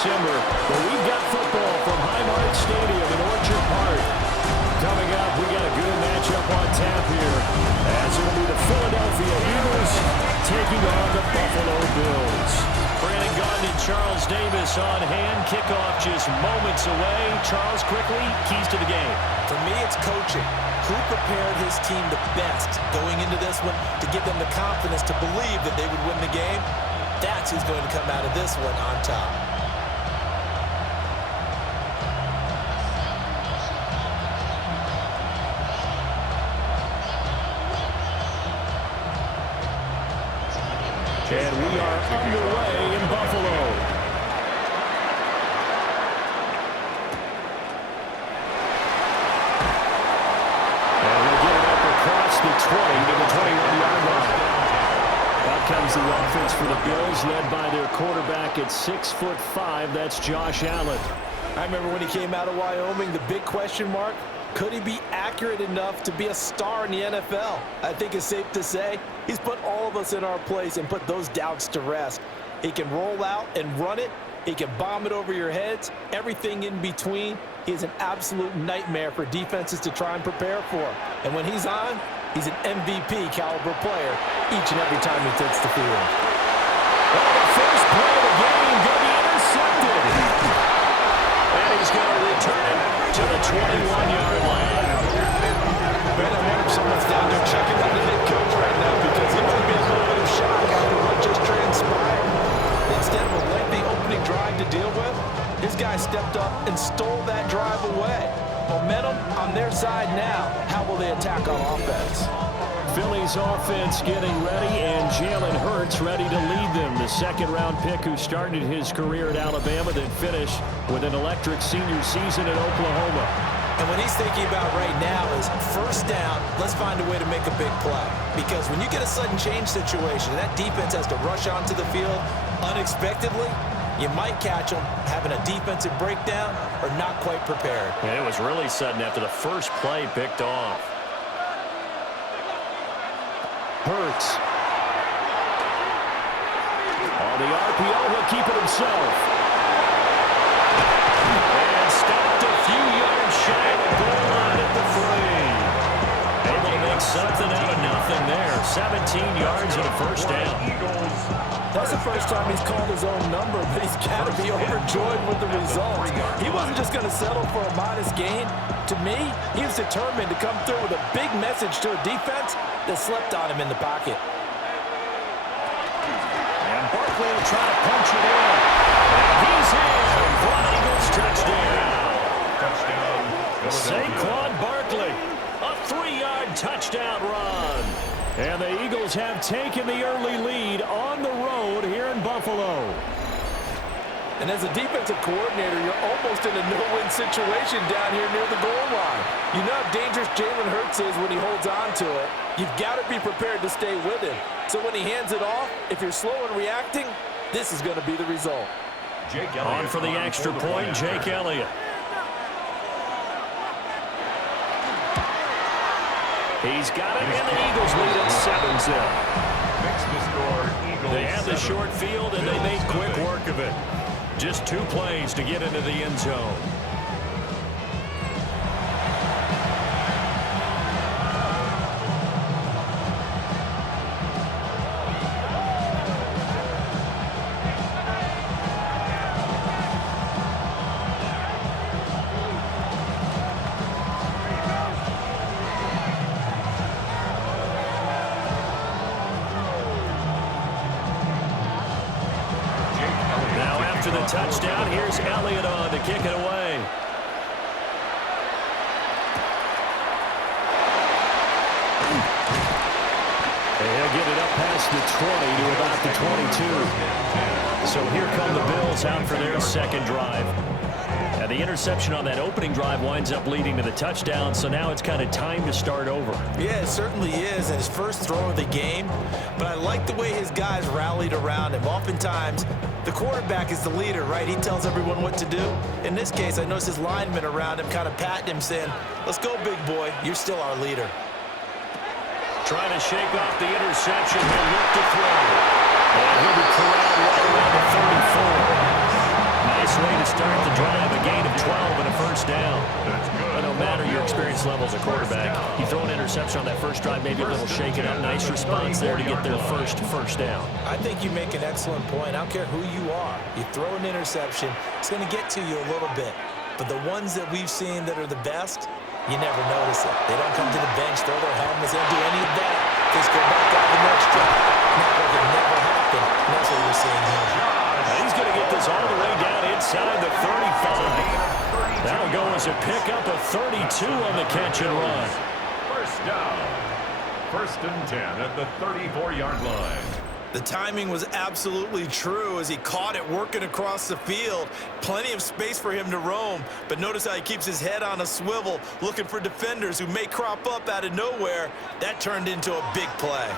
December, but we've got football from Highmark Stadium in Orchard Park. Coming up, we got a good matchup on tap here, as it will be the Philadelphia Eagles taking on the Buffalo Bills. Brandon Gaudin and Charles Davis on hand. Kickoff just moments away. Charles, quickly, keys to the game. For me, it's coaching. Who prepared his team the best going into this one to give them the confidence to believe that they would win the game? That's who's going to come out of this one on top. And we are underway in Buffalo. And we'll get it up across the 20 to the 21-yard line. Out comes the offense for the Bills, led by their quarterback at 6'5". That's Josh Allen. I remember when he came out of Wyoming, the big question mark, could he be accurate enough to be a star in the NFL? I think it's safe to say he's put all of us in our place and put those doubts to rest. He can roll out and run it. He can bomb it over your heads. Everything in between. He's an absolute nightmare for defenses to try and prepare for. And when he's on, he's an MVP caliber player each and every time he takes the field. Well, the first play of the game going to be intercepted. And he's going to return it to the 21-yard line. Man, I wonder if someone's down there checking out the head coach right now, because he might be a little bit of shock after what just transpired. Instead of a lengthy opening drive to deal with, his guy stepped up and stole that drive away. Momentum on their side now. How will they attack on offense? Philly's offense getting ready, and Jalen Hurts ready to lead them. The second-round pick who started his career at Alabama, then finished with an electric senior season at Oklahoma. And what he's thinking about right now is first down, let's find a way to make a big play. Because when you get a sudden change situation, that defense has to rush onto the field unexpectedly. You might catch them having a defensive breakdown or not quite prepared. And it was really sudden after the first play picked off. Hurts. On the RPO, he'll keep it himself. And stopped a few yards shy of the goal line at the 3. Able to make something out of nothing there. 17 yards and a first down. That's the first time he's called his own number, but he's got to be overjoyed with the results. He wasn't just going to settle for a modest gain. To me, he was determined to come through with a big message to a defense that slept on him in the pocket. And Barkley will try to punch it in. And he's in for an Eagles touchdown. Saquon Barkley, a 3-yard touchdown run. And the Eagles have taken the early lead on the road here in Buffalo. And as a defensive coordinator, you're almost in a no-win situation down here near the goal line. You know how dangerous Jalen Hurts is when he holds on to it. You've got to be prepared to stay with him. So when he hands it off, if you're slow in reacting, this is going to be the result. On for the extra point, Jake Elliott. He's got it, and the Eagles lead at 7-0. They have the short field, and they made quick work of it. Just 2 plays to get into the end zone. After the touchdown, here's Elliott on to kick it away. And he'll get it up past the 20 to about the 22. So here come the Bills out for their second drive. And the interception on that opening drive winds up leading to the touchdown, so now it's kind of time to start over. Yeah, it certainly is, and his first throw of the game. But I like the way his guys rallied around him. Oftentimes, the quarterback is the leader, right? He tells everyone what to do. In this case, I noticed his linemen around him kind of patting him, saying, let's go, big boy. You're still our leader. Trying to shake off the interception. He'll look to throw. And he'll be corralled right around the 34. Nice nice way to start the drive. A gain of 12 and a first down. But no matter your experience level as a quarterback, you throw an interception on that first drive, maybe a little shaken up. Nice response there to get their first down. I think you make an excellent point. I don't care who you are. You throw an interception, it's going to get to you a little bit. But the ones that we've seen that are the best, you never notice it. They don't come to the bench, throw their helmets, they don't do any of that. Just go back out the next drive. Not like it never happened. And that's what we're seeing here. He's going to get this all the way down inside the 35. That'll go as a pickup of 32 on the catch and run. First down. First and 10 at the 34-yard line. The timing was absolutely true as he caught it working across the field. Plenty of space for him to roam, but notice how he keeps his head on a swivel, looking for defenders who may crop up out of nowhere. That turned into a big play.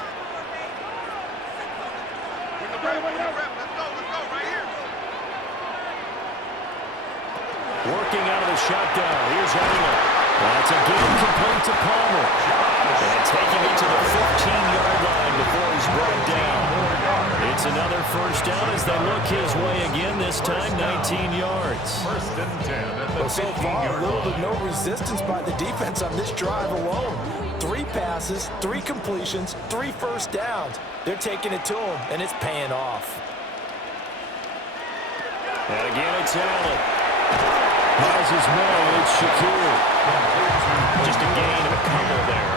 Working out of the shotgun. Here's Arnold. That's a game complete to Palmer. And taking it to the 15-yard line before he's brought down. It's another first down as they look his way again, this time 19 yards. First and 10 at the 15-yard line. So far, little to no resistance by the defense on this drive alone. 3 passes, 3 completions, 3 first downs. They're taking it to him, and it's paying off. And again, it's Allen. Has his man, it's Shakir. Just a gain of a couple there.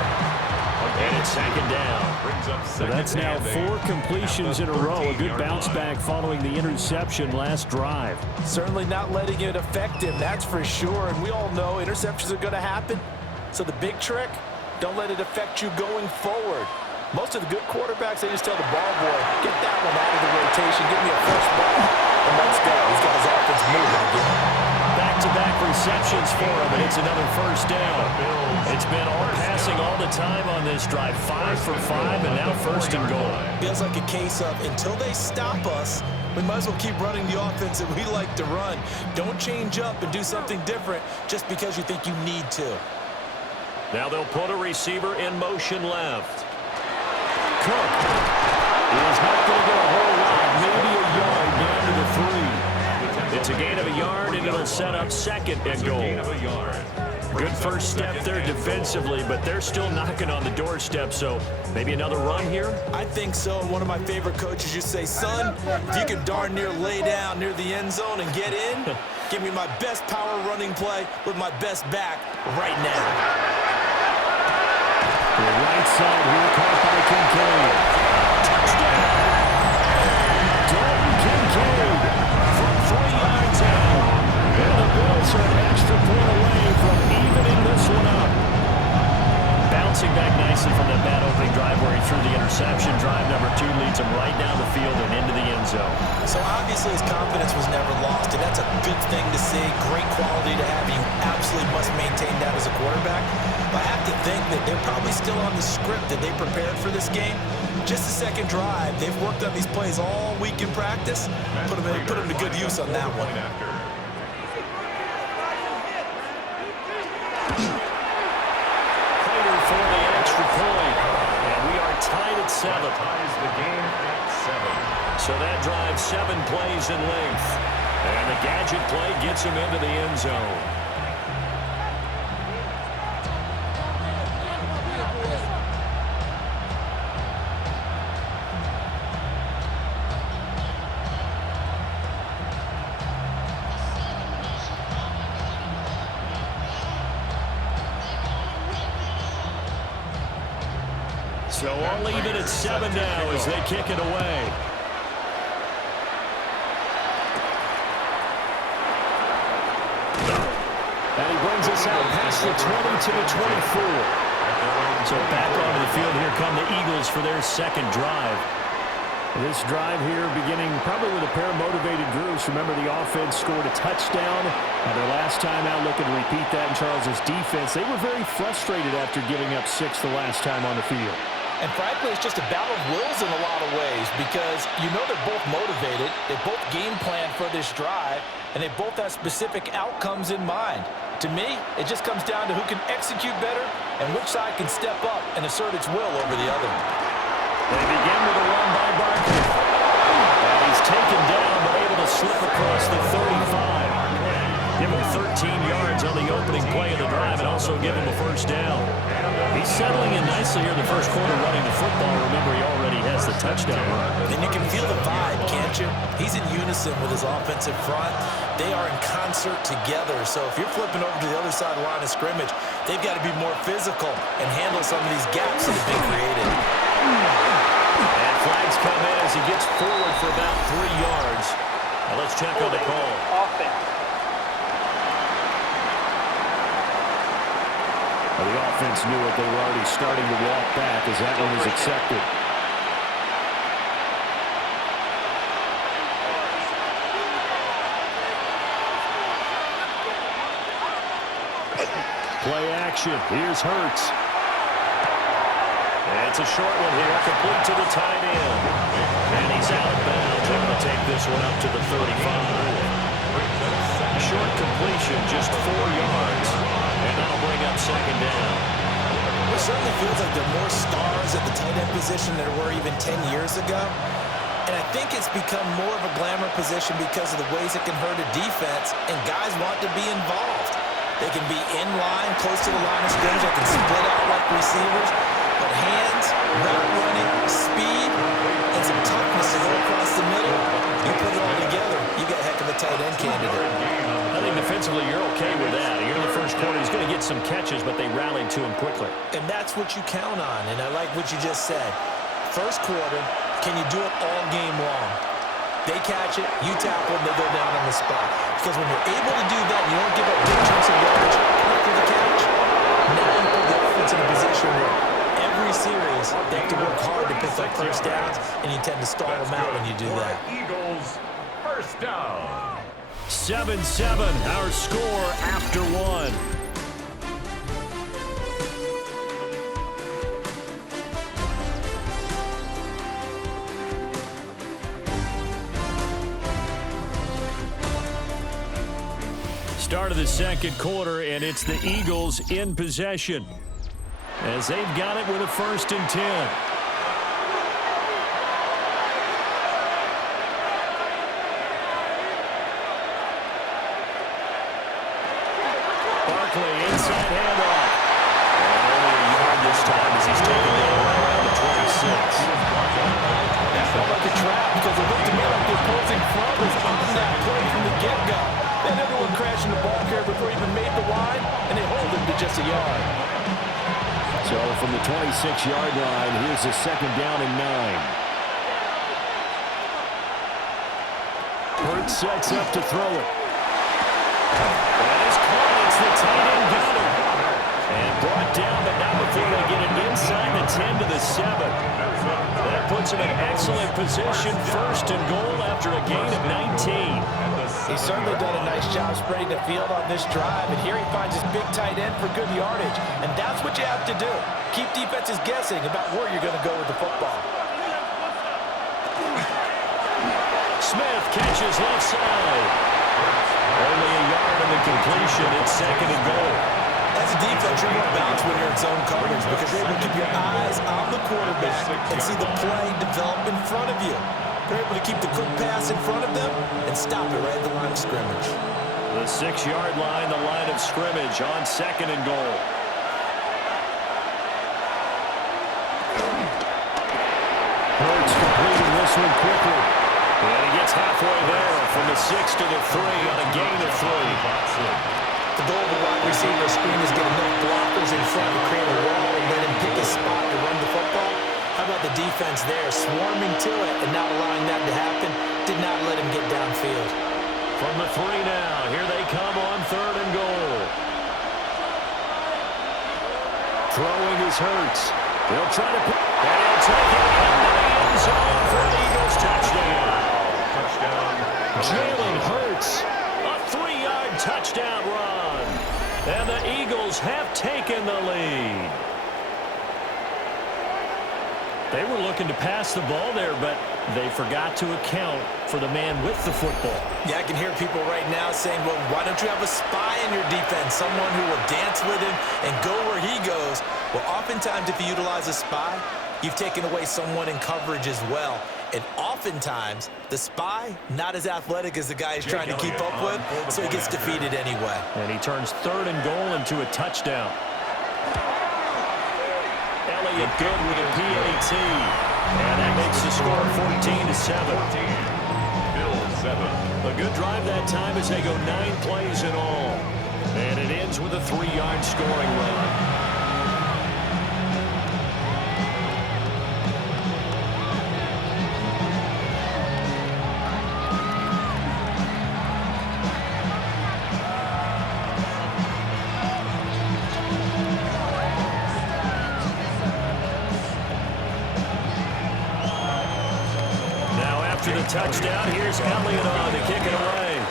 And it's second down. So that's now 4 completions in a row. A good bounce back following the interception last drive. Certainly not letting it affect him, that's for sure. And we all know interceptions are going to happen. So the big trick, don't let it affect you going forward. Most of the good quarterbacks, they just tell the ball boy, get that one out of the rotation, give me a first ball, and let's go. He's got his offense moving again. Back-to-back receptions for him, and it's another first down. It's been all passing all the time on this drive. 5 for 5, and now first and goal. Feels like a case of until they stop us, we might as well keep running the offense that we like to run. Don't change up and do something different just because you think you need to. Now they'll put a receiver in motion left. Cook is not going to go a whole lot, maybe a yard down to the 3. It's a gain of a yard, and it'll set up second and goal. Good first step there defensively, but they're still knocking on the doorstep, so maybe another run here? I think so. And one of my favorite coaches used to say, son, if you can darn near lay down near the end zone and get in, give me my best power running play with my best back right now. The right side here, caught by Kincaid. Touchdown! Dalton Kincaid from 3 yards out. And the Bills are an extra point away from evening this one up. Bouncing back nicely from that bad opening drive where he threw the interception. Drive number 2 leads him right down the field and into the end zone. So obviously his confidence was never lost, and that's a good thing to see. Great quality to have. You absolutely must maintain that as a quarterback. But I have to think that they're probably still on the script that they prepared for this game. Just the second drive. They've worked on these plays all week in practice. Put them to good use on that one. Prater for the extra point. And we are tied at 7. Ties the game at 7. So that drive 7 plays in length. And the gadget play gets him into the end zone. So I'll leave it at 7 now as they kick it away. And he brings us out past the 20 to the 24. So back onto the field, here come the Eagles for their second drive. This drive here beginning probably with a pair of motivated groups. Remember, the offense scored a touchdown. Their last time out, looking to repeat that in Charles's defense. They were very frustrated after giving up 6 the last time on the field. And frankly, it's just a battle of wills in a lot of ways because you know they're both motivated, they both game plan for this drive, and they both have specific outcomes in mind. To me, it just comes down to who can execute better and which side can step up and assert its will over the other. They begin with a run by Barkley. And he's taken down but able to a slip across the 35. Give him 13 yards on the opening play of the drive and also give him a first down. He's settling in nicely here in the first quarter running the football. Remember, he already has the touchdown run. And you can feel the vibe, can't you? He's in unison with his offensive front. They are in concert together. So if you're flipping over to the other side of the line of scrimmage, they've got to be more physical and handle some of these gaps that have been created. And flags come in as he gets forward for about 3 yards. Now let's check on the call. Well, the offense knew it. They were already starting to walk back as that one was accepted. Play action. Here's Hurts. And it's a short one here, complete to the tight end. And he's out of bounds. They're going to take this one up to the 35. Short completion, just 4 yards. And that'll bring up second down. It certainly feels like there are more stars at the tight end position than there were even 10 years ago. And I think it's become more of a glamour position because of the ways it can hurt a defense, and guys want to be involved. They can be in line, close to the line of scrimmage. They can split out like receivers. But hands, route running, speed, and some toughness to go across the middle, you put it all together, you got a heck of a tight end candidate. I think defensively you're okay with that. You're in the first quarter. He's going to get some catches, but they rallied to him quickly. And that's what you count on, and I like what you just said. First quarter, can you do it all game long? They catch it, you tackle them, they go down on the spot. Because when you're able to do that, you don't give up big chunks of yardage after the catch. Now you put the offense in a position where every series they have to work hard to pick up first downs, and you tend to stall them out when you do that. Eagles, first down. 7-7, our score after one. Start of the second quarter, and it's the Eagles in possession as they've got it with a 1st and 10. Inside handoff. And only a yard this time as he's taken down right around the 26. That felt like a trap because it looked to me like the opposing front was on that play from the get-go. Then everyone crashing the ball carrier before he even made the line, and they hold him to just a yard. So from the 26-yard line, here's a 2nd down and 9. Hurts sets up to throw it. The tight end got him. And brought down, but not before they get it inside the 10 to the 7. That puts him in excellent position. 1st and goal after a gain of 19. He's certainly done a nice job spreading the field on this drive. And here he finds his big tight end for good yardage. And that's what you have to do. Keep defenses guessing about where you're going to go with the football. Smith catches left side. Only a yard of the completion. It's 2nd and goal. As a defense, you're more balanced when you're in zone coverage because you're able to keep your eyes on the quarterback and see the play develop in front of you. You're able to keep the quick pass in front of them and stop it right at the line of scrimmage. The 6-yard line, the line of scrimmage on 2nd and goal. Hurts completing this one quickly. And he gets halfway there from the 6 to the 3 on a gain of 3. The goal of a wide receiver screen is get enough blockers in front to create a wall and let him pick his spot to run the football. How about the defense there, swarming to it and not allowing that to happen? Did not let him get downfield. From the 3 now, here they come on 3rd and goal. Throwing is Hurts. They'll try to put... And he'll take it into the end zone for an Eagles touchdown. Jalen Hurts. A 3-yard touchdown run. And the Eagles have taken the lead. They were looking to pass the ball there, but they forgot to account for the man with the football. Yeah, I can hear people right now saying, well, why don't you have a spy in your defense, someone who will dance with him and go where he goes? Well, oftentimes if you utilize a spy, you've taken away someone in coverage as well. And oftentimes, the spy, not as athletic as the guy he's trying to keep up with, so he gets defeated anyway. And he turns 3rd and goal into a touchdown. Elliott good with a PAT. And that makes the score 14-7. Bills 7. A good drive that time as they go 9 plays in all. And it ends with a 3-yard scoring run. Touchdown. Here's Elliott on to kick it away.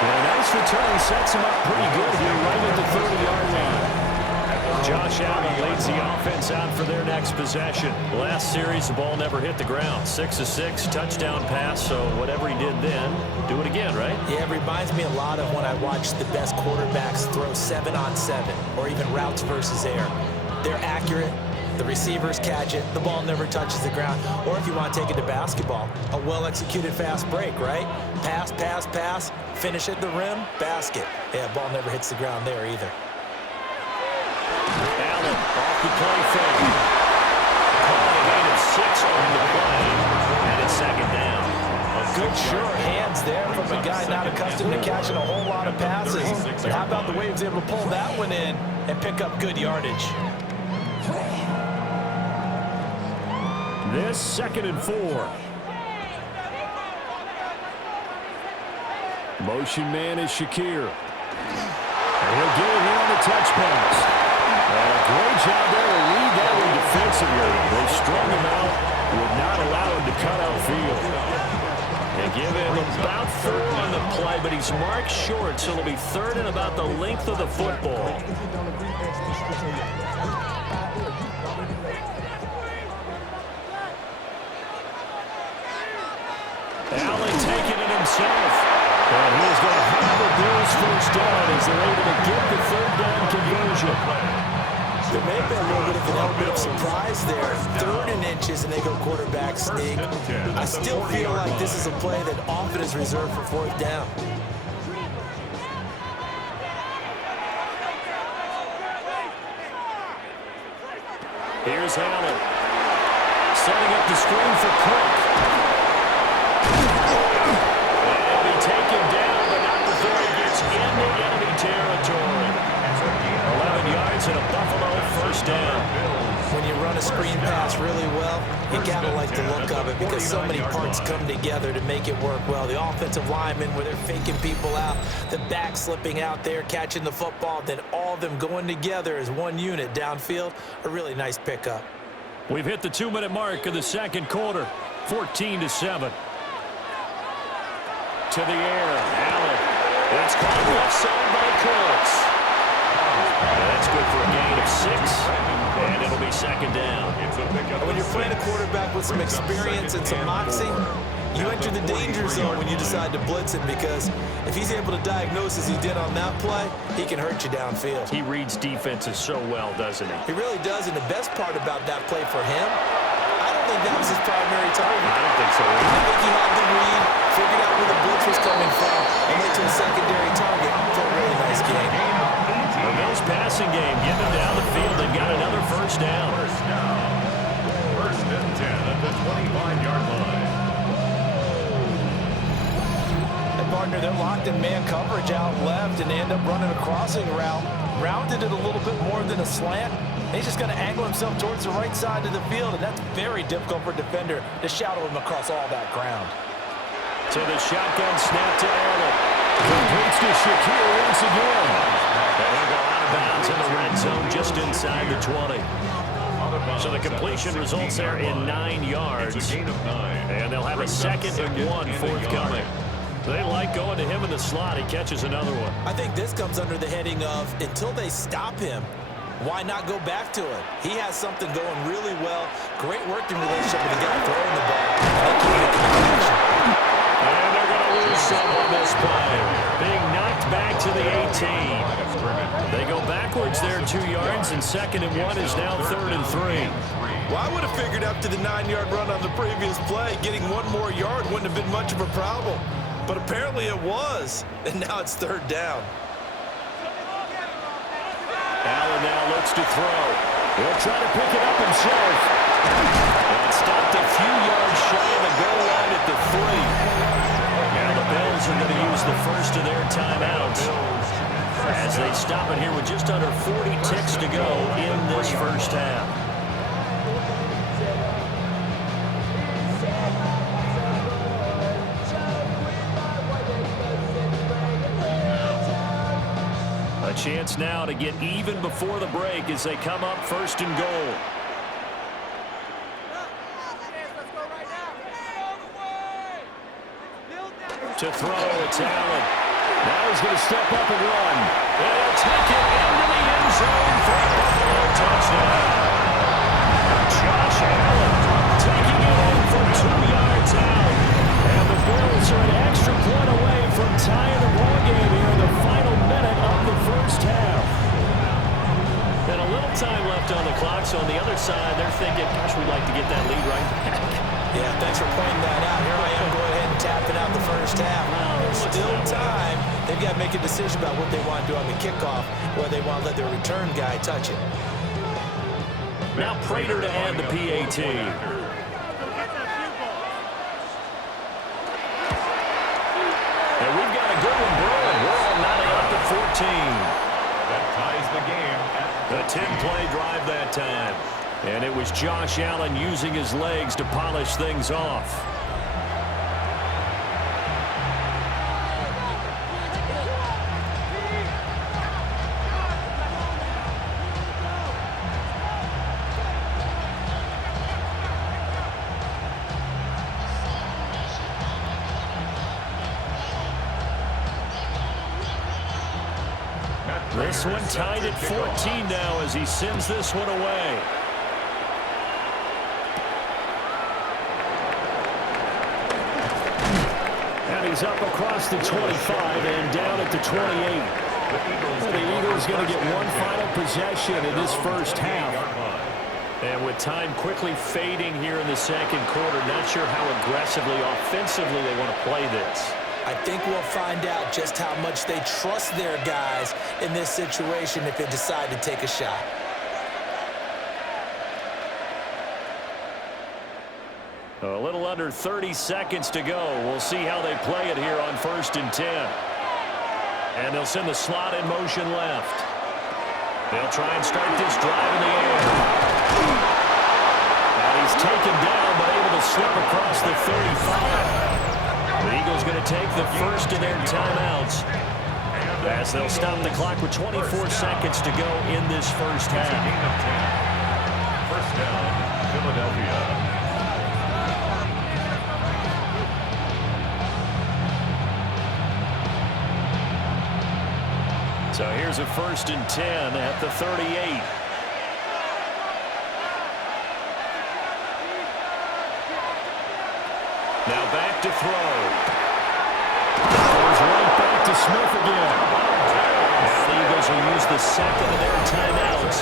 And a nice return sets him up pretty good here right at the 30-yard line. Josh Allen leads the offense out for their next possession. Last series, the ball never hit the ground. 6 of 6, touchdown pass, so whatever he did then, do it again, right? Yeah, it reminds me a lot of when I watched the best quarterbacks throw 7-on-7 or even routes versus air. They're accurate. The receivers catch it. The ball never touches the ground. Or if you want to take it to basketball, a well-executed fast break, right? Pass, pass, pass, finish at the rim, basket. Yeah, ball never hits the ground there either. Allen off the play fake. Calling a gain of 6 on the play. And it's 2nd down. A good sure hands there from a guy not accustomed to catching a whole lot of passes. But how about the way he was able to pull that one in and pick up good yardage? This 2nd and 4. Motion man is Shakir. And he'll get it here on the touch pass. And a great job there to read that one defensively. They strung him out, would not allow him to cut outfield. They give him about 4 on the play, but he's marked short, so it'll be 3rd and about the length of the football. Allen taking it himself. And he is going to have the Bills first down as they're able to get the 3rd down conversion. There may have been a little bit of an element of surprise there. 3rd and inches, and they go quarterback sneak. I still feel like this is a play that often is reserved for 4th down. Here's Allen. Setting up the screen for Cook. And he taken down, but not before he gets into enemy territory. 11 yards and a Buffalo first down. When you run a screen pass really well, you gotta like the look of it because so many parts come together to make it work well. The offensive linemen, where they're faking people out, the back slipping out there, catching the football, then all of them going together as one unit downfield. A really nice pickup. We've hit the 2-minute mark of the 2nd quarter. 14-7. To the air, Allen. It's caught left side by Cooks. That's good for a gain of 6. And it'll be 2nd down. When you're playing a quarterback with some experience and some moxie, you enter the danger zone when you decide to blitz him because if he's able to diagnose as he did on that play, he can hurt you downfield. He reads defenses so well, doesn't he? He really does, and the best part about that play for him, I don't think that was his primary target. I don't think so either. I think he had the read, figured out where the blitz was coming from, and went to a secondary target for a really nice game. The Bills passing game, getting them down the field. They've got another first down. First and 10 at the 25-yard line. And partner, they're locked in man coverage out left, and they end up running a crossing route. Rounded it a little bit more than a slant. He's just going to angle himself towards the right side of the field, and that's very difficult for a defender to shadow him across all that ground. So the shotgun snap to Allen. Completes to Shakir once again. And he'll go out of bounds in the red zone just inside the 20. So the completion results there in 9 yards. And they'll have a 2nd and 1 forthcoming. They like going to him in the slot. He catches another one. I think this comes under the heading of until they stop him, why not go back to it? He has something going really well. Great working relationship with the guy throwing the ball. And they're going to lose some on this play. Being knocked back to to the 18. They go backwards there 2 yards, and 2nd and 1 is now 3rd and 3. Well, I would have figured after the 9-yard run on the previous play, getting 1 more yard wouldn't have been much of a problem. But apparently it was, and now it's 3rd down. Allen now looks to throw. He'll try to pick it up himself. And stopped a few yards shy of the goal line at the 3. Now the Bills are going to use the first of their timeouts as they stop it here with just under 40 ticks to go in this first half. A chance now to get even before the break as they come up 1st and goal. To throw, it's Allen. Now he's going to step up and run. And he'll take it into the end zone for a Buffalo touchdown. Josh Allen taking it in from 2 yards out. And the Bills are an extra point away from tying the ball game here in the final minute of the first half. And a little time left on the clock, so on the other side, they're thinking, gosh, we'd like to get that lead right back. Yeah, thanks for pointing that out. Here I am going ahead and tapping out the first half. There's still time. They've got to make a decision about what they want to do on the kickoff, or they want to let their return guy touch it. Now Prater to add the PAT. And we've got a good one brewing. We're all knotting up at 14. That ties the game at The 10-play drive that time. And it was Josh Allen using his legs to polish things off. This one tied at 14 now as he sends this one away. And he's up across the 25 and down at the 28. The Eagles going to get one final possession in this first half. And with time quickly fading here in the second quarter, not sure how aggressively, offensively they want to play this. I think we'll find out just how much they trust their guys in this situation if they decide to take a shot. A little under 30 seconds to go. We'll see how they play it here on 1st and 10. And they'll send the slot in motion left. They'll try and start this drive in the air. And he's taken down but able to slip across the 35. The Eagles going to take the first of their timeouts as they'll stop the clock with 24 seconds to go in this first half. First down, Philadelphia. So here's a 1st and 10 at the 38. Now back to throw. Goes right back to Smith again. Now the Eagles will use the second of their timeouts.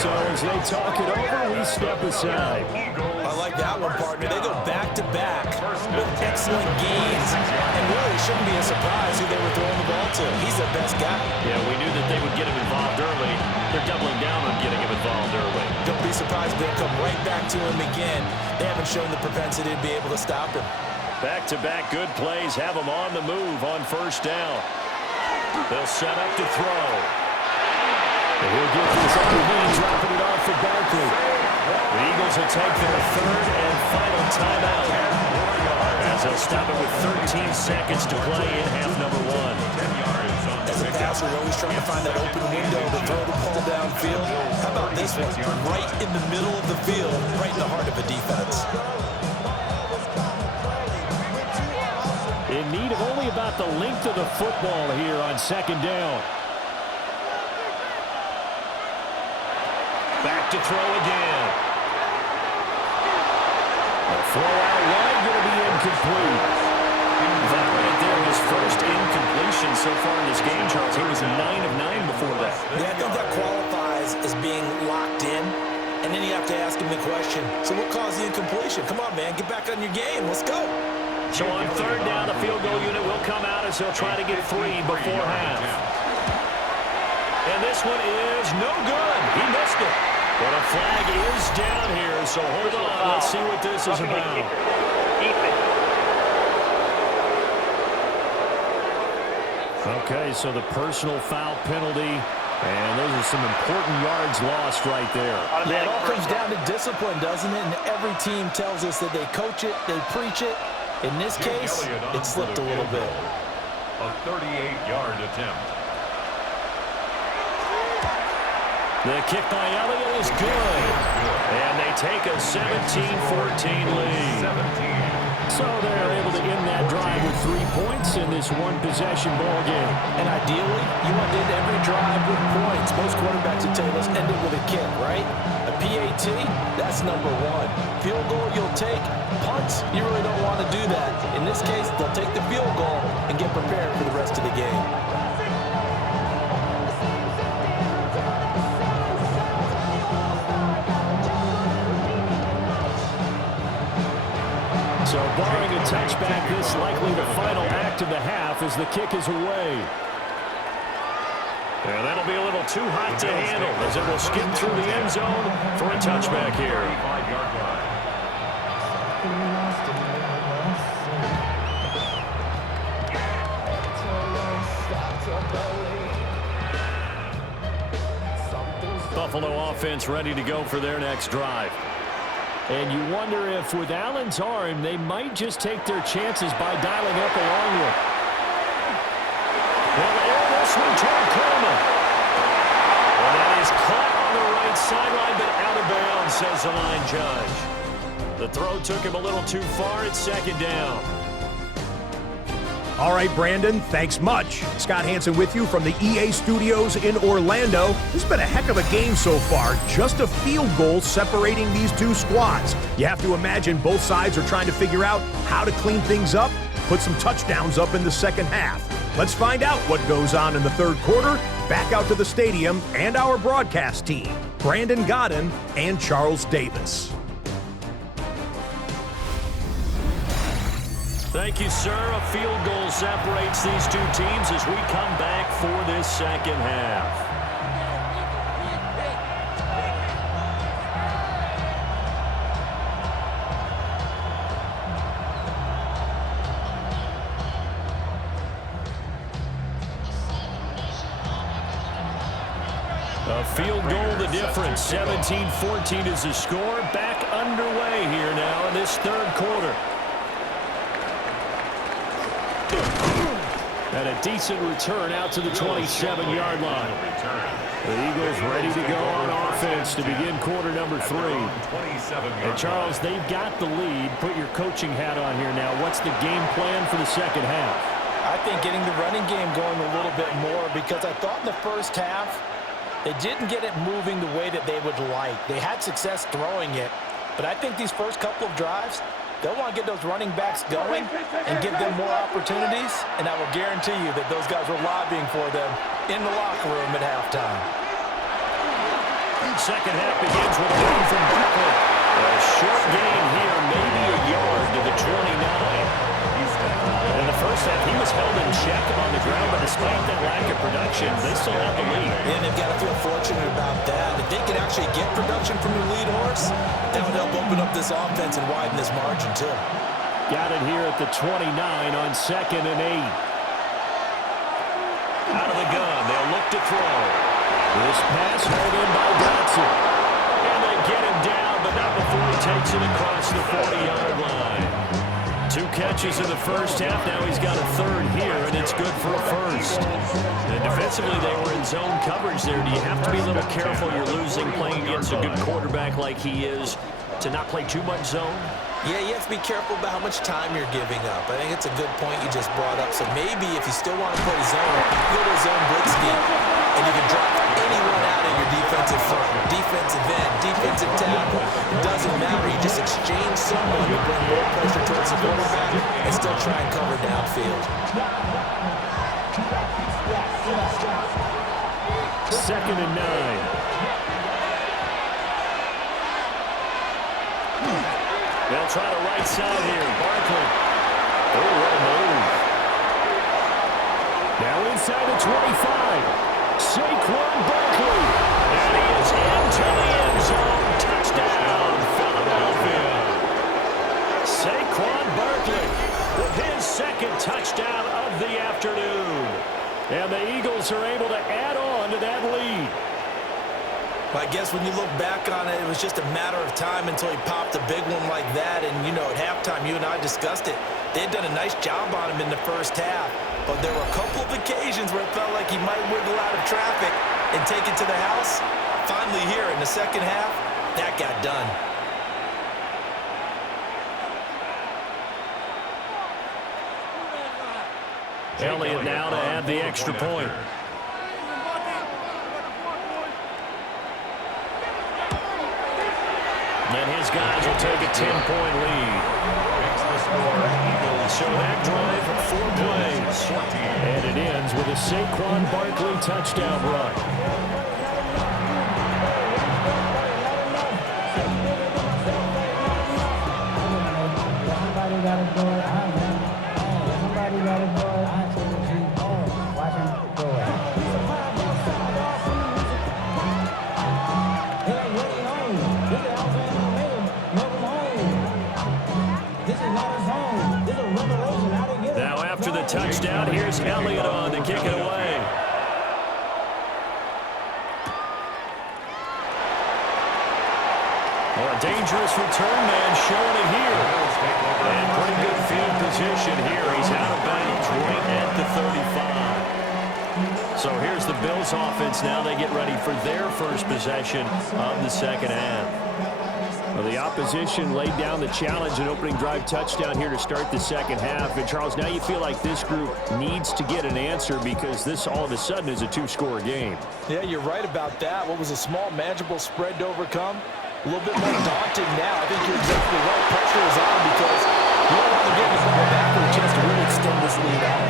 So as they talk it over, we step aside. I like that one, partner. They go back-to-back with excellent gains. And really, it shouldn't be a surprise who they were throwing the ball to. He's the best guy. Yeah, we knew that they would get him involved early. They're doubling down on getting him involved early. Don't be surprised if they'll come right back to him again. They haven't shown the propensity to be able to stop him. Back-to-back good plays have them on the move on 1st down. They'll set up to throw. And he'll get this underneath, dropping it off for Barkley. The Eagles will take their 3rd and final timeout as they'll stop it with 13 seconds to play in half number 1. As a passer, you're always trying to find that open window to throw the ball downfield. How about this one? Right in the middle of the field, right in the heart of a defense. In need of only about the length of the football here on 2nd down. Back to throw again. A throw out wide, going to be incomplete. That right there, his first incompletion so far in this game, Charles. He was 9 of 9 before that. Yeah, I think that qualifies as being locked in. And then you have to ask him the question, so what caused the incompletion? Come on, man, get back on your game. Let's go. So on third down, the field goal unit will come out as he'll try to get 3 before half. And this one is no good. He missed it. But a flag is down here, so hold on. Let's see what this is about. Okay, so the personal foul penalty. And those are some important yards lost right there. Yeah, it all comes down to discipline, doesn't it? And every team tells us that they coach it, they preach it. In this case, it slipped a little bit. A 38-yard attempt. The kick by Elliott is good. And they take a 17-14 lead. So they're able to end that drive with 3 points in this one-possession ball game. And ideally, you want to end every drive with points. Most quarterbacks would tell us end it with a kick, right? A PAT, that's number 1. Field goal you'll take. Punts, you really don't want to do that. In this case, they'll take the field goal and get prepared for the rest of the game. So barring a touchback, this likely the final act of the half as the kick is away. And that'll be a little too hot to handle as it will skim through the end zone for a touchback here. 35-yard line. Buffalo offense ready to go for their next drive. And you wonder if with Allen's arm, they might just take their chances by dialing up a long one. They'll air this one toward Coleman. And that is caught on the right sideline, but out of bounds, says the line judge. The throw took him a little too far. It's second down. All right, Brandon, thanks much. Scott Hansen with you from the EA Studios in Orlando. This has been a heck of a game so far. Just a field goal separating these two squads. You have to imagine both sides are trying to figure out how to clean things up, put some touchdowns up in the second half. Let's find out what goes on in the third quarter. Back out to the stadium and our broadcast team, Brandon Godden and Charles Davis. Thank you, sir. A field goal separates these two teams as we come back for this second half. A field goal the difference. 17-14 is the score. Back underway here now in this third quarter. And a decent return out to the 27-yard line. The Eagles ready to go on offense to begin quarter number 3. And Charles, they've got the lead. Put your coaching hat on here now. What's the game plan for the second half? I think getting the running game going a little bit more, because I thought in the first half they didn't get it moving the way that they would like. They had success throwing it, but I think these first couple of drives, they'll want to get those running backs going and give them more opportunities, and I will guarantee you that those guys were lobbying for them in the locker room at halftime. Second half begins with a run from Barkley. A short gain here, maybe a yard to the 29. In the first half, he was held in check on the ground, but despite that lack of production, they still have the lead. And they've got to feel fortunate about that. If they can actually get production from their lead horse, that would help open up this offense and widen this margin, too. Got it here at the 29 on 2nd and 8. Out of the gun, they'll look to throw. This pass held in by Dotson. And they get him down, but not before he takes it across the 40-yard line. 2 catches in the first half. Now he's got a third here, and it's good for a first. And defensively, they were in zone coverage there. Do you have to be a little careful? You're losing playing against a good quarterback like he is to not play too much zone? Yeah, you have to be careful about how much time you're giving up. I think it's a good point you just brought up. So maybe if you still want to play zone, go to a zone blitz scheme, and you can drop anyone out of your defensive front, defensive end, defensive tackle. It doesn't matter. You just exchange someone to bring more pressure towards as a quarterback and still try and cover downfield. 2nd and 9. They'll try the right side here. Barkley. Oh, what a move. Now inside the 25. Saquon Barkley. And he is into the end zone. Touchdown, Philadelphia. Saquon Barkley with his 2nd touchdown of the afternoon. And the Eagles are able to add on to that lead. I guess when you look back on it, it was just a matter of time until he popped a big one like that. And, you know, at halftime, you and I discussed it. They had done a nice job on him in the first half. But there were a couple of occasions where it felt like he might wiggle out of traffic and take it to the house. Finally here in the second half, that got done. Elliott now to add the extra point. And his guys will take a 10-point lead. So that drive, 4 plays. And it ends with a Saquon Barkley touchdown run. Now after the touchdown, here's Elliott on to kick it away. Well, a dangerous return man showing it here. And pretty good field position here. He's out of bounds right at the 35. So here's the Bills offense now. They get ready for their first possession of the second half. Well, the opposition laid down the challenge, an opening drive touchdown here to start the second half. And, Charles, now you feel like this group needs to get an answer because this all of a sudden is a 2-score game. Yeah, you're right about that. What was a small, manageable spread to overcome? A little bit more daunting now. I think you're exactly right. Pressure is on because you don't want to give the ball back with a chance to really extend this lead out.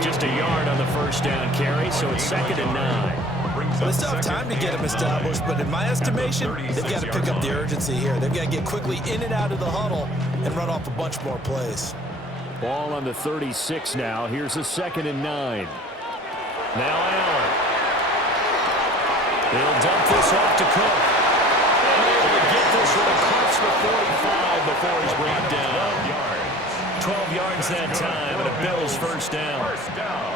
Just a yard on the first down carry, so it's 2nd and 9. Well, they still have time to get them established, but in my estimation, they've got to pick up the urgency here. They've got to get quickly in and out of the huddle and run off a bunch more plays. Ball on the 36 now. Here's a 2nd and 9. Now Allen. He'll dump this off to Cook. And able to get this one across the 45 before he's brought down. 12 yards that time, and a Bills first down.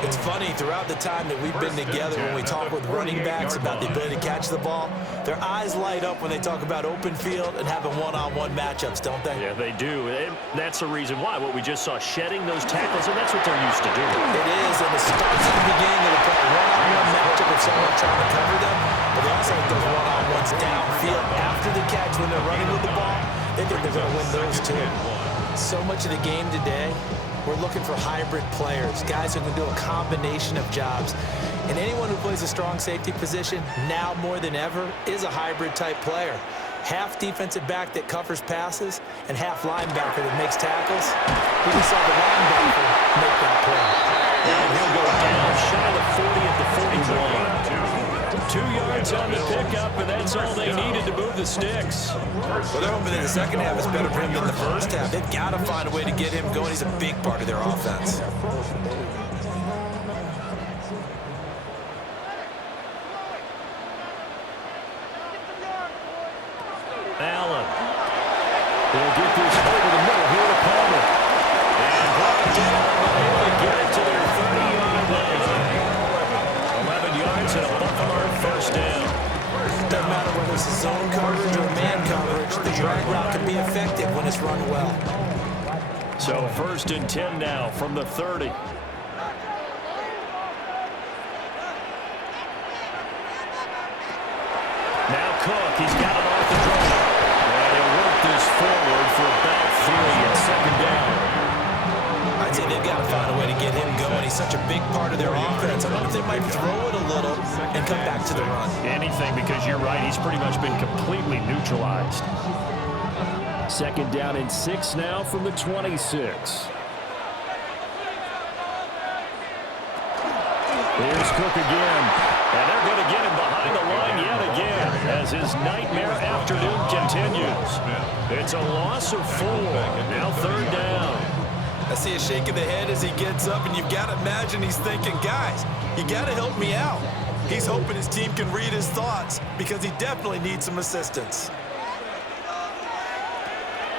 It's funny, throughout the time that we've been together, when we talk with running backs about the ability to catch the ball, their eyes light up when they talk about open field and having one-on-one matchups, don't they? Yeah, they do. And that's the reason why. What we just saw, shedding those tackles, and that's what they're used to doing. It is, and it starts at the beginning of the play. One-on-one matchup with someone trying to cover them, but they also have those one-on-ones downfield after the catch when they're running with the ball. They think they're going to win those too. So much of the game today, we're looking for hybrid players, guys who can do a combination of jobs. And anyone who plays a strong safety position, now more than ever, is a hybrid-type player. Half defensive back that covers passes, and half linebacker that makes tackles. We just saw the linebacker make that play. And he'll go down shy of the 40 at the 41. 2 yards on the pickup, and that's all they needed to move the sticks. Well, they're hoping that the second half is better for him than the first half. They've got to find a way to get him going. He's a big part of their offense. Allen. They'll get this over the middle here to Palmer. And brought down, able to get it to their 30-yard line. 11 yards and a Buffalo first down. Doesn't matter whether it's a zone coverage or man coverage, the drag route can be effective when it's run well. So 1st and 10 now from the 30. Now Cook, he's got it off the draw. And he'll work this forward for about 3 and 2nd down. I'd say they've got to find a way to get him going. He's such a big part of their offense. I wonder if they might throw it a little and come back to the run. Anything, because you're right, he's pretty much been completely neutralized. 2nd down and 6 now from the 26. Here's Cook again. And they're going to get him behind the line yet again as his nightmare afternoon continues. It's a loss of 4. Now 3rd down. I see a shake of the head as he gets up, and you've got to imagine he's thinking, guys, you got to help me out. He's hoping his team can read his thoughts because he definitely needs some assistance.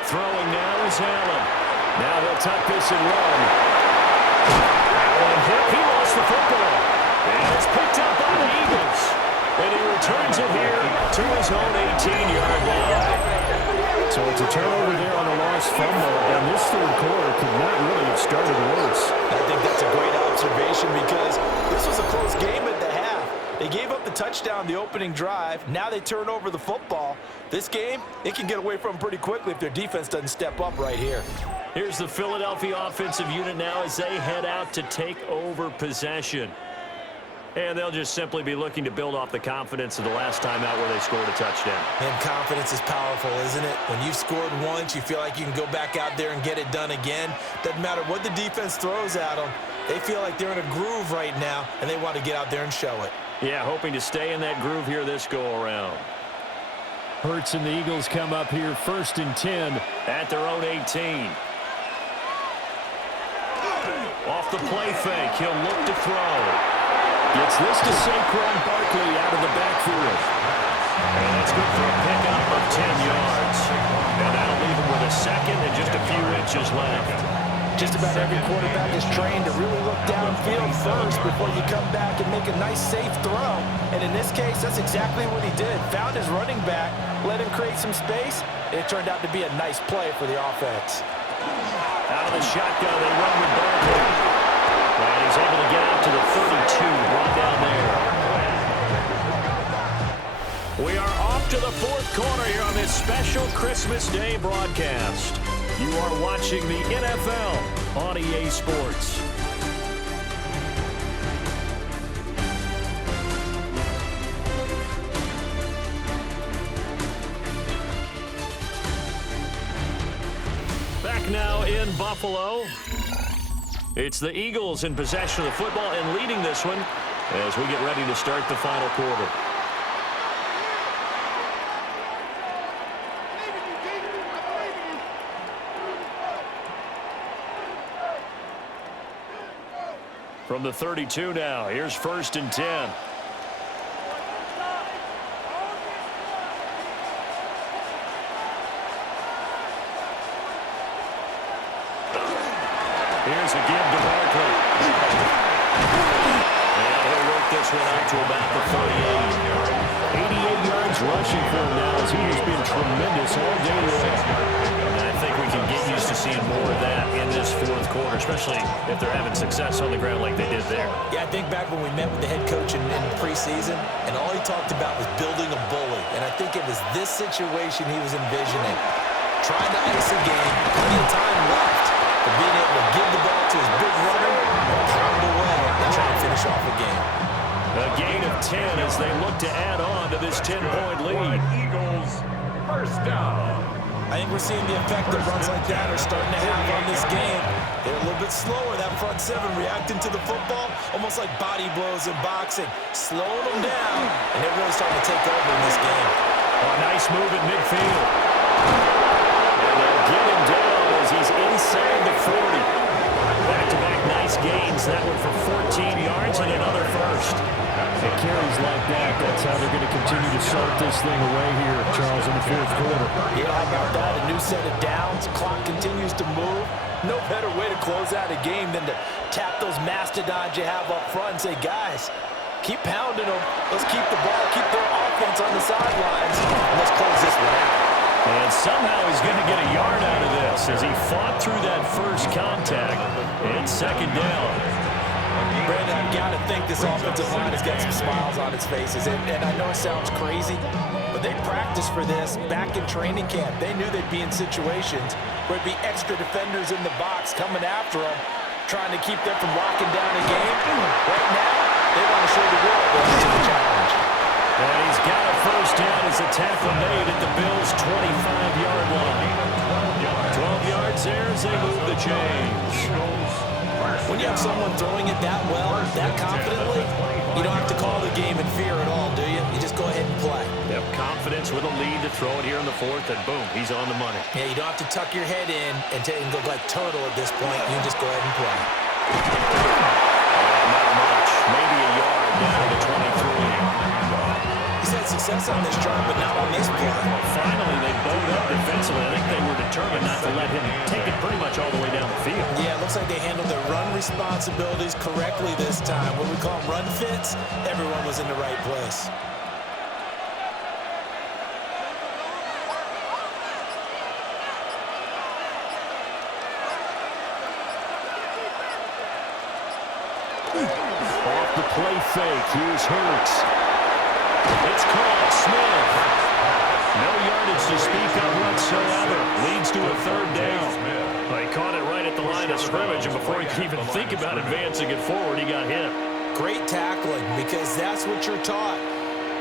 Throwing now is Allen. Now they'll tuck this and run. Allen hit. He lost the football. And it's picked up by the Eagles. And he returns it here to his own 18-yard line. So it's a turnover there on a lost fumble. And this 3rd quarter could not really have started worse. I think that's a great observation because this was a close game at the half. They gave up the touchdown the opening drive. Now they turn over the football. This game, it can get away from them pretty quickly if their defense doesn't step up right here. Here's the Philadelphia offensive unit now as they head out to take over possession. And they'll just simply be looking to build off the confidence of the last time out where they scored a touchdown. And confidence is powerful, isn't it? When you've scored once, you feel like you can go back out there and get it done again. Doesn't matter what the defense throws at them. They feel like they're in a groove right now, and they want to get out there and show it. Yeah, hoping to stay in that groove here this go-around. Hurts and the Eagles come up here 1st and 10 at their own 18. Off the play fake, he'll look to throw. Gets this to Saquon Barkley out of the backfield. And that's good for a pickup of 10 yards. And that'll leave him with a 2nd and just a few inches left. Just about every quarterback is trained to really look downfield first before you come back and make a nice, safe throw. And in this case, that's exactly what he did. Found his running back, let him create some space, and it turned out to be a nice play for the offense. Out of the shotgun, they run with Barkley. And he's able to get out to the 32, brought down there. We are off to the 4th quarter here on this special Christmas Day broadcast. You are watching the NFL on EA Sports. Back now in Buffalo. It's the Eagles in possession of the football and leading this one as we get ready to start the final quarter. From the 32 now, here's 1st and 10. Here's a give to Barkley. And he'll work this one out to about the 38. 88 yards rushing for him now as he has been tremendous all day long. And I think we can get used to seeing more of that in this 4th quarter, especially if they're having success on the ground like they did there. Yeah, I think back when we met with the head coach in preseason, and all he talked about was building a bully. And I think it was this situation he was envisioning. Trying to ice a game, plenty of time left, but being able to give the ball to his big runner and pound away and try to finish off the game. A gain of 10 as they look to add on to this 10-point lead. Eagles, 1st down. I think we're seeing the effect that runs like that are starting to have on this game. They're a little bit slower, that front 7 reacting to the football, almost like body blows in boxing, slowing them down, and they're really starting to take over in this game. A nice move at midfield. And they'll get him down as he's inside the 40. Back-to-back nice gains. That one for 14 yards and another 1st. It carries like that. That's how they're going to continue to start this thing away here, Charles, in the 4th quarter. Yeah, how about that? A new set of downs. Clock continues to move. No better way to close out a game than to tap those mastodons you have up front and say, guys, keep pounding them. Let's keep the ball, keep their offense on the sidelines, and let's close this one out. And somehow he's going to get a yard out of this as he fought through that first contact and 2nd down. Brandon, I've got to think this offensive line has got some smiles on its faces. And I know it sounds crazy, but they practiced for this back in training camp. They knew they'd be in situations where it'd be extra defenders in the box coming after them, trying to keep them from locking down a game. Right now, they want to show the world they're up to the challenge. And he's got a 1st down as a tackle made at the Bills' 25-yard line. yards there as they move the chains. When you have someone throwing it that well, that confidently, you don't have to call the game in fear at all, do you? You just go ahead and play. Yep, confidence with a lead to throw it here in the fourth, and boom, he's on the money. Yeah, you don't have to tuck your head in and go like turtle at this point. You can just go ahead and play. Not much. Maybe a yard down to the 23. He's had success on this drive, but not on this play. Finally, they bowed up defensively. I think they were determined not to let him take it pretty much all the way down the field. Yeah, it looks like they handled their run responsibilities correctly this time. When we call them run fits, everyone was in the right place. Off the play fake. Here's Hurts. It's called Smith. No yardage to speak of whatsoever. Leads to a third down. He caught it right at the line of scrimmage, and before he could even think about advancing it forward, he got hit. Great tackling, because that's what you're taught.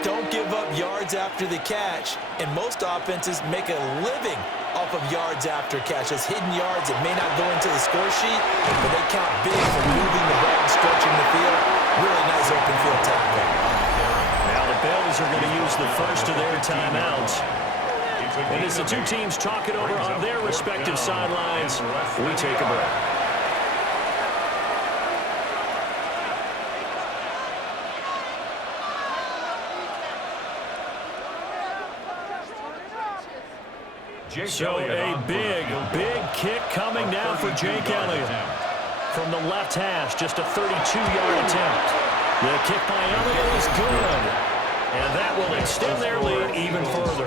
Don't give up yards after the catch. And most offenses make a living off of yards after catch. As hidden yards that may not go into the score sheet, but they count big for moving the ball and stretching the field. Really nice open field tackle. Now the Bills are going to use the first of their timeouts. And as the two teams talk it over on their respective sidelines, we take a break. So a big kick coming now for Jake Elliott. From the left hash, just a 32-yard attempt. The kick by Elliott is good. And that will extend their lead even further.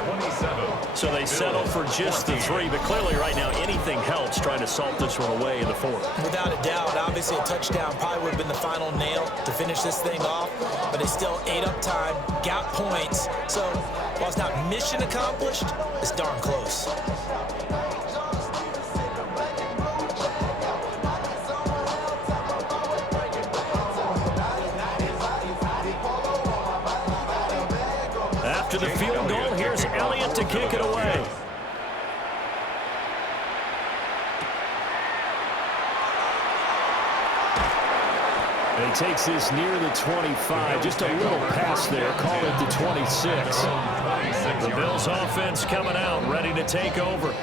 So they settle for just the 3, but clearly right now anything helps trying to salt this one away in the 4th. Without a doubt, obviously a touchdown probably would have been the final nail to finish this thing off, but they still ate up time, got points. So while it's not mission accomplished, it's darn close. After the field goal, here's Elliott to kick it away. And he takes this near the 25. Just a little pass there. Call it the 26. The Bills offense coming out, ready to take over.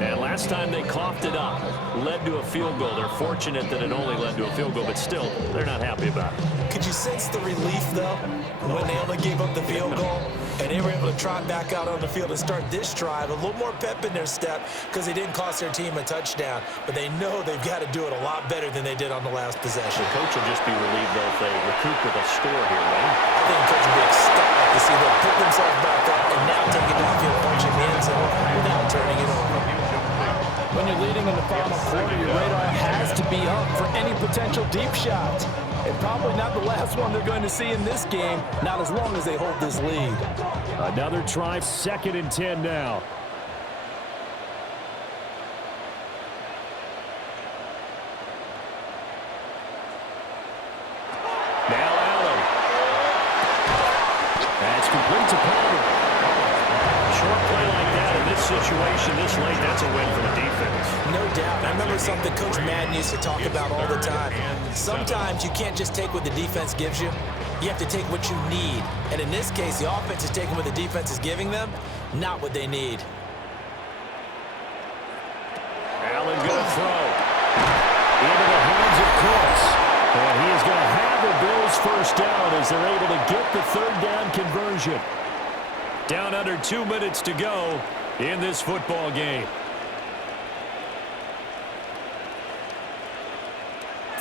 And last time they coughed it up, led to a field goal. They're fortunate that it only led to a field goal, but still, they're not happy about it. Could you sense the relief, though, when they only gave up the field goal and they were able to trot back out on the field and start this drive? A little more pep in their step because they didn't cost their team a touchdown, but they know they've got to do it a lot better than they did on the last possession. The coach will just be relieved, though, if they recoup with a score here, right? I think the coach will be ecstatic to see them pick themselves back up and now take it downfield, punching the end zone without turning it over. When you're leading in the final quarter, your radar has to be up for any potential deep shots. And probably not the last one they're going to see in this game, not as long as they hold this lead. Another try, 2nd and 10 now. Now Allen. That's complete to Palmer. Short play like that in this situation this late, that's a win for the defense. No doubt. I remember something Coach Madden used to talk about all the time. Sometimes you can't just take what the defense gives you. You have to take what you need. And in this case, the offense is taking what the defense is giving them, not what they need. Allen going to throw. Into the hands of Cooks. And he is going to have the Bills first down as they're able to get the 3rd down conversion. Down under 2 minutes to go in this football game.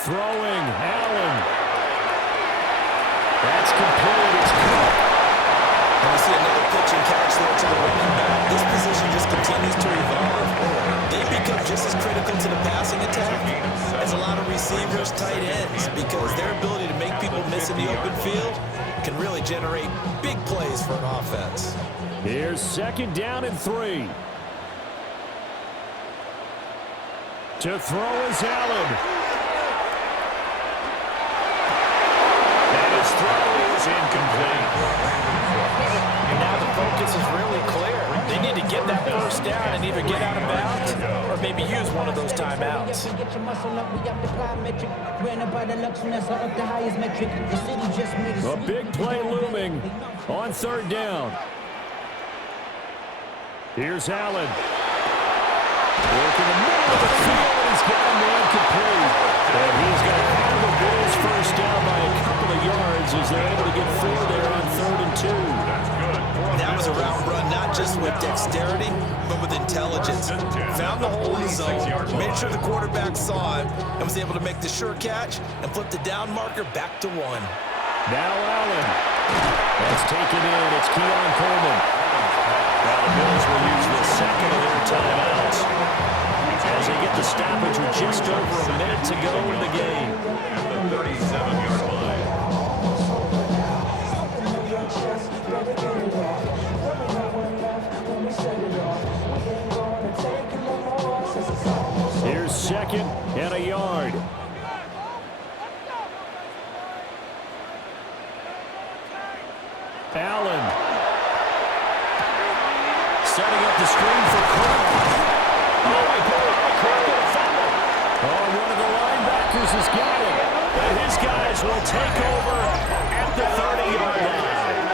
Throwing, Allen. That's complete. It's Cook. And we see another pitch and catch there to the running back. This position just continues to evolve. They become just as critical to the passing attack as a lot of receivers, tight ends, because their ability to make people miss in the open field can really generate big plays for an offense. Here's 2nd down and 3. To throw is Allen. And his throw is incomplete. And now the focus is really clear. They need to get that first down and either get out of bounds or maybe use one of those timeouts. A big play looming on third down. Here's Allen. Work in the middle of the field, and he's got a man complete. And he's going to have the Bills first down by a couple of yards as they're able to get 4 there on 3rd and 2. That's good. That was a route run, not just with dexterity, but with intelligence. Found the hole in the zone, made sure the quarterback saw it, and was able to make the sure catch and flip the down marker back to 1. Now Allen. That's taken in. It's Keon Coleman. Now the Bills will use the second of their timeouts as they get the stoppage with just over a minute to go in the game. At the 37-yard line. Here's 2nd and a yard. Allen. Setting up the screen for Cook. Oh, he put it on Cook with a fumble. Oh, one of the linebackers has got it. And his guys will take over at the 30-yard line.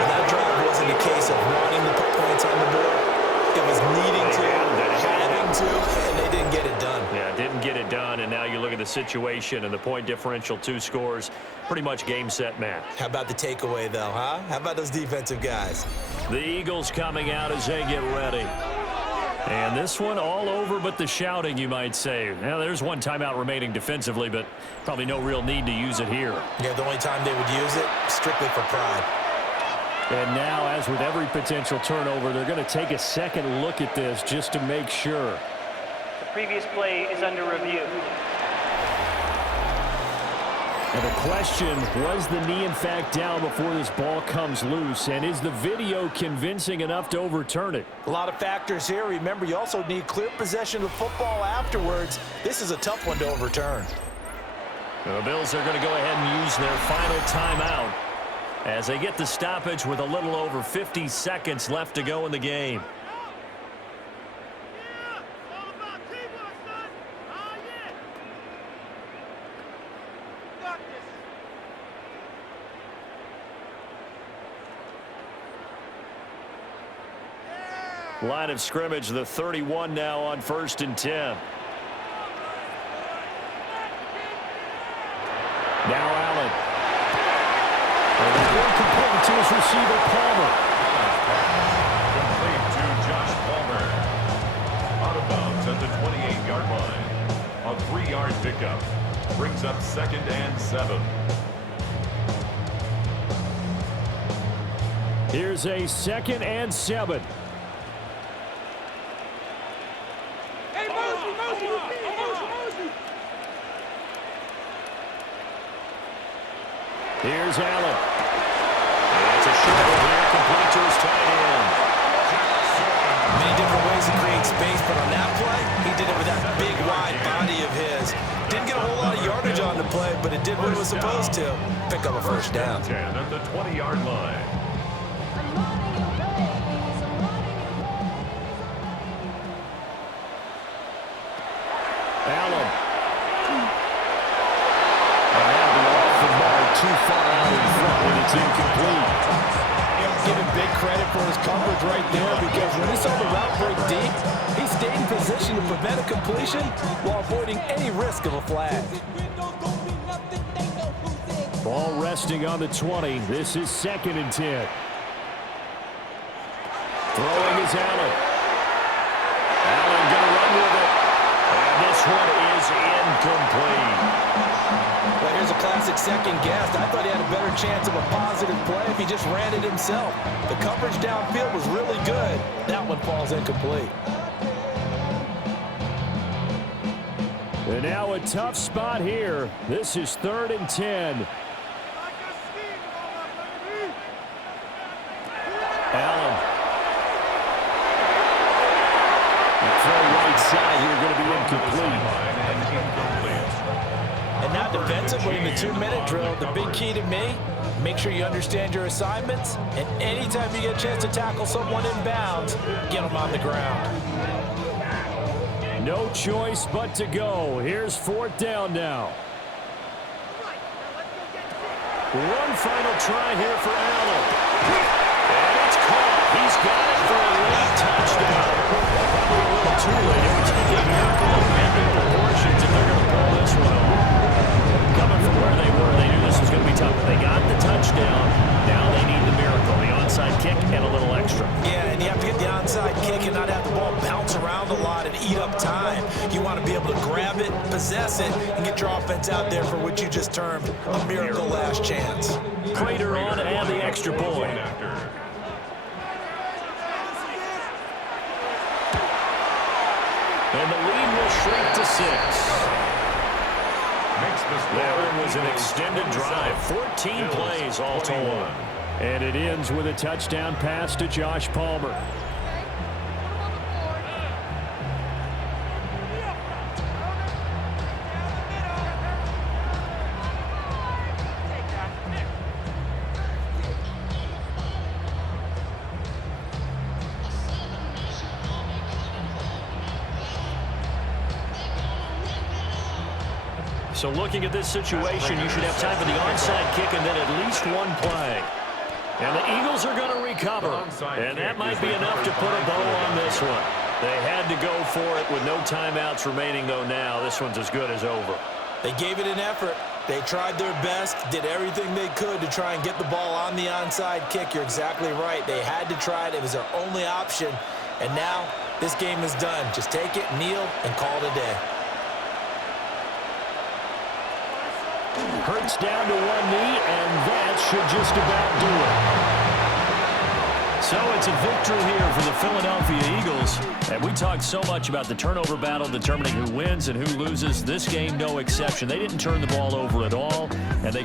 And that drive wasn't a case of wanting to put points on the board. It was needing to, having to, and they didn't get it done. Yeah, didn't get it done, and now you look at the situation and the point differential, 2 scores, pretty much game, set, match. How about the takeaway, though, huh? How about those defensive guys? The Eagles coming out as they get ready. And this one all over but the shouting, you might say. Now, there's one timeout remaining defensively, but probably no real need to use it here. Yeah, the only time they would use it, strictly for pride. And now, as with every potential turnover, they're going to take a second look at this just to make sure. The previous play is under review. And the question, was the knee in fact down before this ball comes loose? And is the video convincing enough to overturn it? A lot of factors here. Remember, you also need clear possession of football afterwards. This is a tough one to overturn. The Bills are going to go ahead and use their final timeout as they get the stoppage with a little over 50 seconds left to go in the game. Line of scrimmage, the 31 now on 1st and 10. Now Allen. And the ball complete to his receiver, Palmer. Complete to Josh Palmer. Out of bounds at the 28-yard line. A 3-yard pickup. Brings up 2nd and 7. Here's a 2nd and 7. Here's Allen. It's a short one here, complete to his tight end. Many different ways to create space, but on that play, he did it with that big, wide body of his. Didn't get a whole lot of yardage on the play, but it did what it was supposed to. Pick up a first down. 10 at the 20-yard line. Allen. And that'll be off the mark, too far out in front, and it's incomplete. Give him big credit for his coverage right there, because when he saw the route break deep, he stayed in position to prevent a completion while avoiding any risk of a flag. Ball resting on the 20. This is 2nd and 10. Throwing is Allen. Allen going to run with it. And this one is incomplete. Well, here's a classic second guess. I thought he had a better chance of a positive play if he just ran it himself. The coverage downfield was really good. That one falls incomplete. And now a tough spot here. This is 3rd and 10. Allen. The throw right side here going to be incomplete. And now defensively in the 2-minute drill, the big key to me, make sure you understand your assignments, and anytime you get a chance to tackle someone in bounds, get them on the ground. No choice but to go. Here's 4th down now. One final try here for Allen. And it's caught. He's got it for a late touchdown. Probably a little too late. It would take a miracle of epic proportions if they're going to pull this one off. Coming from where they were, they knew this was going to be tough. But they got the touchdown. Now they need the miracle. The onside kick and a little extra. Yeah, and you have to get the onside kick and not have the ball bounce around a lot and eat up time. You want to be able to grab it, possess it, and get your offense out there for what you just termed a miracle last chance. Prater on and the extra point. And the lead will shrink to 6. That was an extended drive. 14 plays all told. And it ends with a touchdown pass to Josh Palmer. So looking at this situation, you should have time for the onside kick and then at least one play. And the Eagles are going to recover. And that might be enough to put a bow on this one. They had to go for it with no timeouts remaining, though now this one's as good as over. They gave it an effort. They tried their best, did everything they could to try and get the ball on the onside kick. You're exactly right. They had to try it. It was their only option. And now this game is done. Just take it, kneel, and call it a day. Hurts down to one knee, and that should just about do it. So it's a victory here for the Philadelphia Eagles. And we talked so much about the turnover battle determining who wins and who loses. This game, no exception. They didn't turn the ball over at all, and they